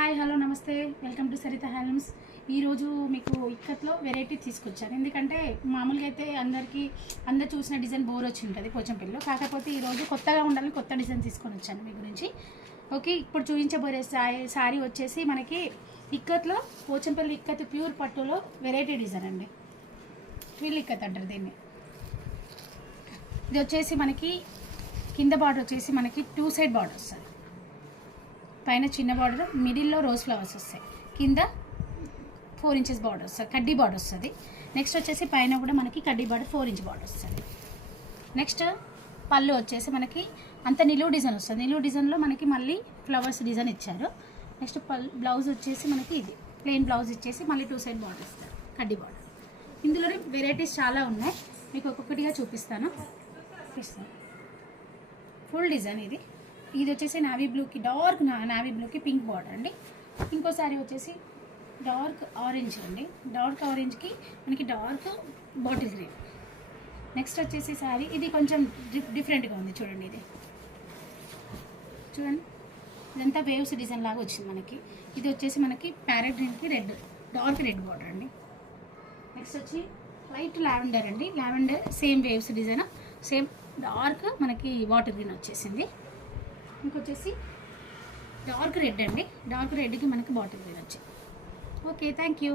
Hi hello నమస్తే, welcome to Saritha handlooms. ఈరోజు మీకు ఇక్కత్లో వెరైటీ తీసుకొచ్చాను. ఎందుకంటే మామూలుగా అయితే అందరు చూసిన డిజైన్ బోర్ వచ్చి ఉంటుంది పోచంపల్లిలో. కాకపోతే ఈరోజు కొత్తగా ఉండాలని కొత్త డిజైన్ తీసుకొని వచ్చాను మీ గురించి. ఓకే, ఇప్పుడు చూపించబోయే శారీ వచ్చేసి మనకి ఇక్కత్లో పోచంపల్లి ఇక్కత్ ప్యూర్ పట్టులో వెరైటీ డిజైన్ అండి. ట్విల్ ఇక్కత్ అంటారు దీన్ని. ఇది వచ్చేసి మనకి కింద బార్డర్ వచ్చేసి మనకి 2 సైడ్ బార్డర్ వస్తుంది. పైన చిన్న బార్డర్, మిడిల్లో రోజ్ ఫ్లవర్స్ వస్తాయి, కింద 4 ఇంచెస్ బార్డర్ వస్తుంది, కడ్డీ బార్డర్ వస్తుంది. నెక్స్ట్ వచ్చేసి పైన కూడా మనకి కడ్డీ బార్డర్ 4 ఇంచ్ బార్డర్ వస్తుంది. నెక్స్ట్ పళ్ళు వచ్చేసి మనకి అంత నిలువు డిజైన్ వస్తుంది. నిలువు డిజైన్లో మనకి మళ్ళీ ఫ్లవర్స్ డిజైన్ ఇచ్చారు. నెక్స్ట్ బ్లౌజ్ వచ్చేసి మనకి ఇది ప్లెయిన్ బ్లౌజ్ ఇచ్చేసి మళ్ళీ 2 సైడ్ బార్డర్ ఇస్తారు, కడ్డీ బార్డర్. ఇందులోనే వెరైటీస్ చాలా ఉన్నాయి, మీకు ఒక్కొక్కటిగా చూపిస్తాను. ఫుల్ డిజైన్ ఇది. ఇది వచ్చేసి నావీ బ్లూకి, డార్క్ నావీ బ్లూకి పింక్ బార్డర్ అండి. ఇంకో శారీ వచ్చేసి డార్క్ ఆరెంజ్ అండి. డార్క్ ఆరెంజ్కి మనకి డార్క్ బాటిల్ గ్రీన్. నెక్స్ట్ వచ్చేసి శారీ ఇది కొంచెం డిఫరెంట్గా ఉంది చూడండి. ఇది చూడండి, ఇదంతా వేవ్స్ డిజైన్ లాగా వచ్చింది మనకి. ఇది వచ్చేసి మనకి ప్యారెట్ గ్రీన్కి రెడ్, డార్క్ రెడ్ బార్డర్ అండి. నెక్స్ట్ వచ్చి లైట్ లావెండర్ అండి. Lavender same waves design, same dark మనకి వాటర్ గ్రీన్ వచ్చేసింది. ఇంకొచ్చేసి డార్క్ రెడ్ అండి. డార్క్ రెడ్కి మనకి బాటిల్ గ్రీన్ వచ్చింది. Okay, thank you.